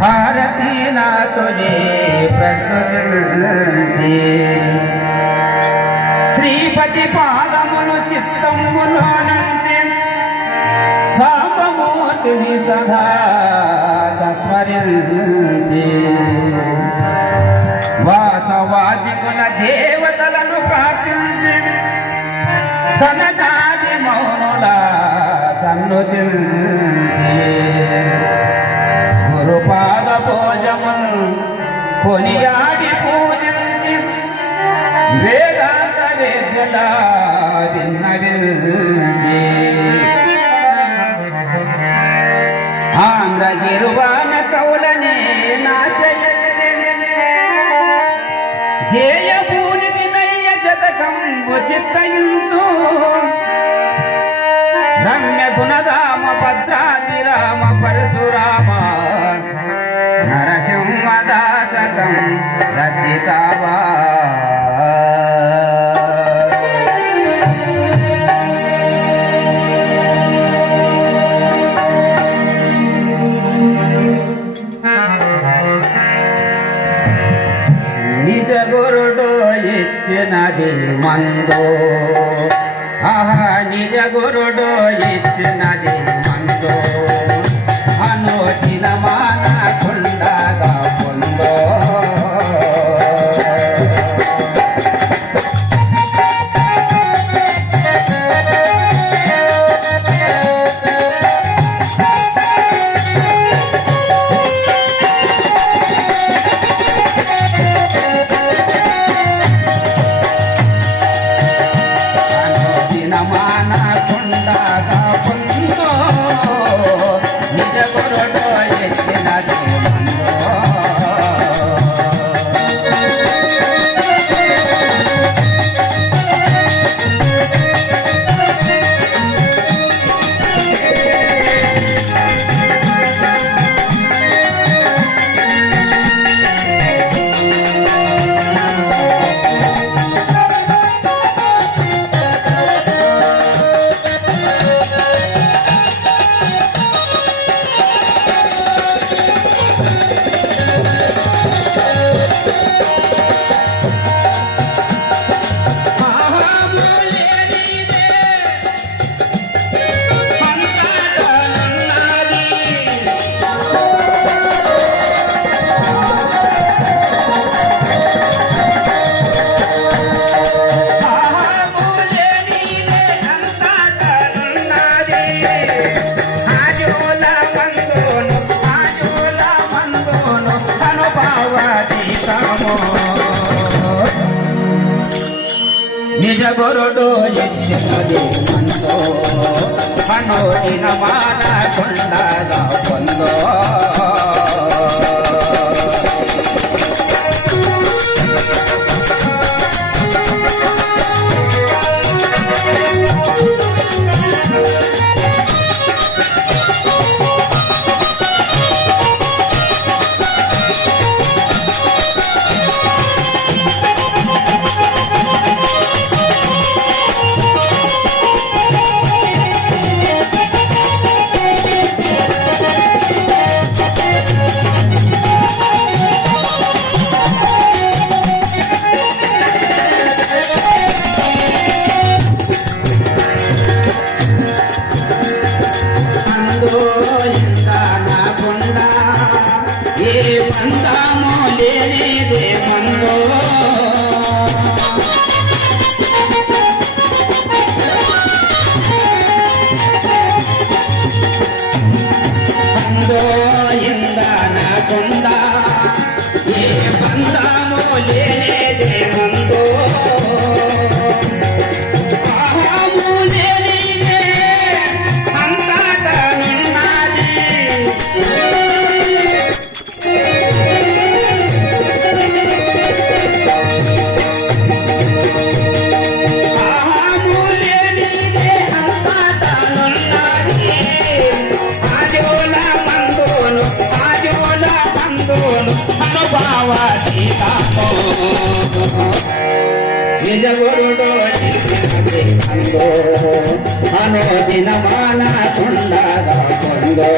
భారతీనా తుజే ప్రస్తుతించి శ్రీపతి పాదములు చిత్తములో నుంచి సాంబమూర్తిని సదా సస్మరించి వాసవాదికుల దేవతలను ప్రార్థించి సనకాది మౌనుల సన్నుతించి గురుపాద భోజమును కొనియాడి పూజించి వేదాంత వేద్యుల విన్నవించి ఆంధ్రగిరువాన కౌలని నాశయించి జేయభూని వినయ్య శతకంబు చిత్తయించు రమ్య గుణధామ భద్రాతిరామ పరశురామ నరసింహదాసం రచితావా నిజ గురుడు ఇచ్చినది మందో ఆహా నిజ గురుడు ఇచ్చినది మందో అనోటిన మానకుండగా పొందో నిజ గురుడు ఇచ్చినది మందో మనోదిన మానకుండగా పొందో నిజ గురుడు అందో అనుదిన మానకుండగా పొందో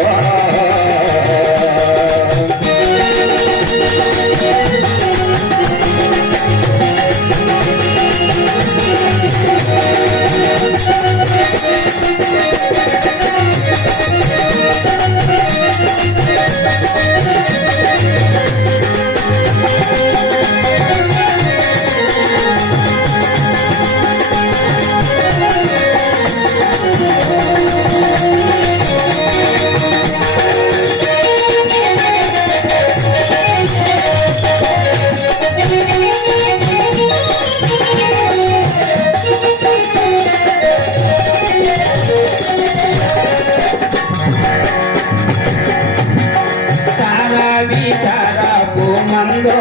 విచారపు మందో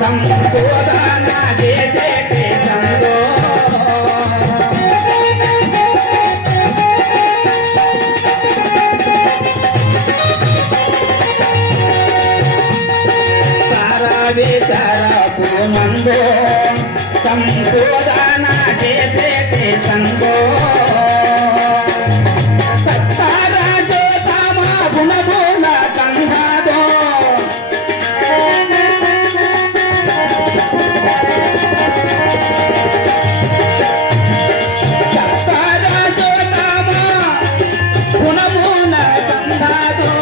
సంబోధన చేసేటి సందో విచారపు మందో సంబోధన చేసేటి సందో సత్తారాజో తమ గుణగుణ సంఘాదో సత్తారాజో తమ గుణగుణ సంఘాదో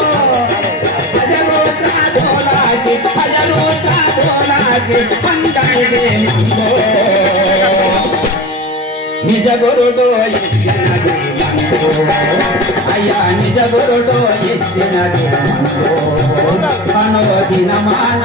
నిజ గురుడు ఇచ్చినది అయ్యా నిజ గురుడు ఇచ్చినది మనోదినమాన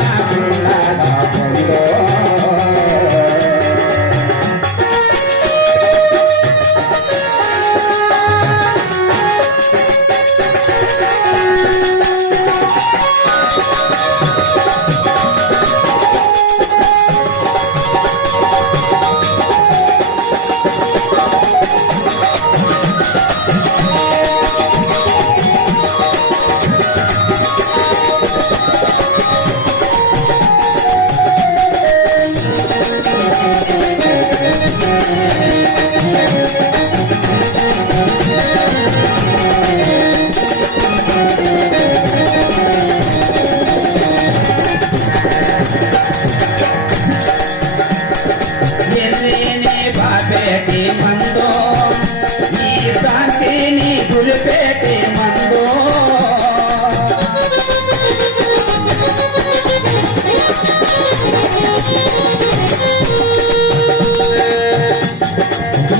బాపేటి మందో ఈ శాంతిని గులిపేటి మందో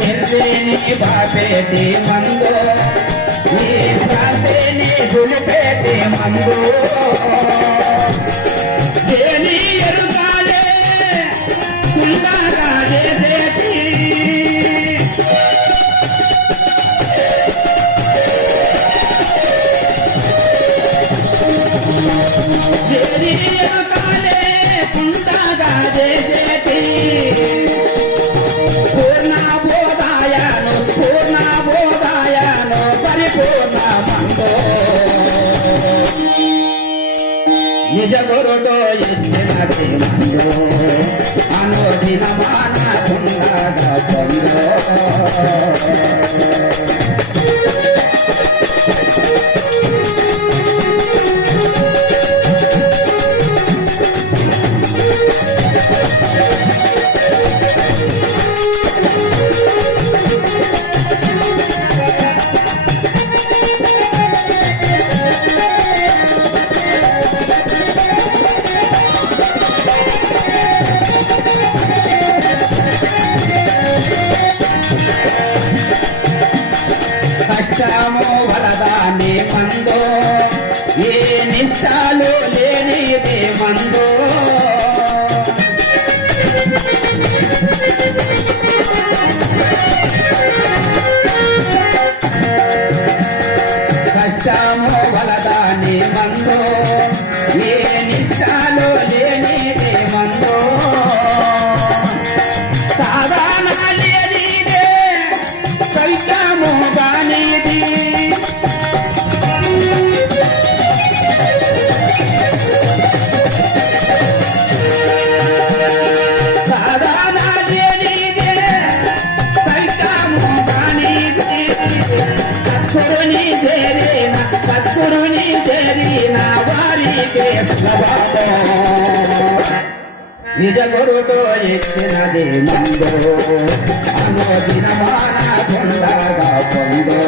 ఎర్రిని బాపేటి మందో ఈ శాంతిని గులిపేటి మందో దేని ఎరుగాలే కుండగా చేసేటి దేని ఎరుగాలే కుండగా చేసేటి పూర్ణ బోధాయను పరిపూర్ణ మందో నిజ గురుడు ఇచ్చినది మందో అనుదినమాన కుండగా పొందో కష్టము వరదాని మందో ఏ నిష్టాలు లేనిదే మందో కష్టము వరదాని మందో ఏ నిష్టాలు లేనిదే మందో సాధారణ లేనిదే సైతము బానిది సాధారణ లేనిదే సైతము బానిది సద్గురుని చేరిన వారికే నిజ గురుడు ఇచ్చినది మందో అనుదినమాన కుండగా పొందో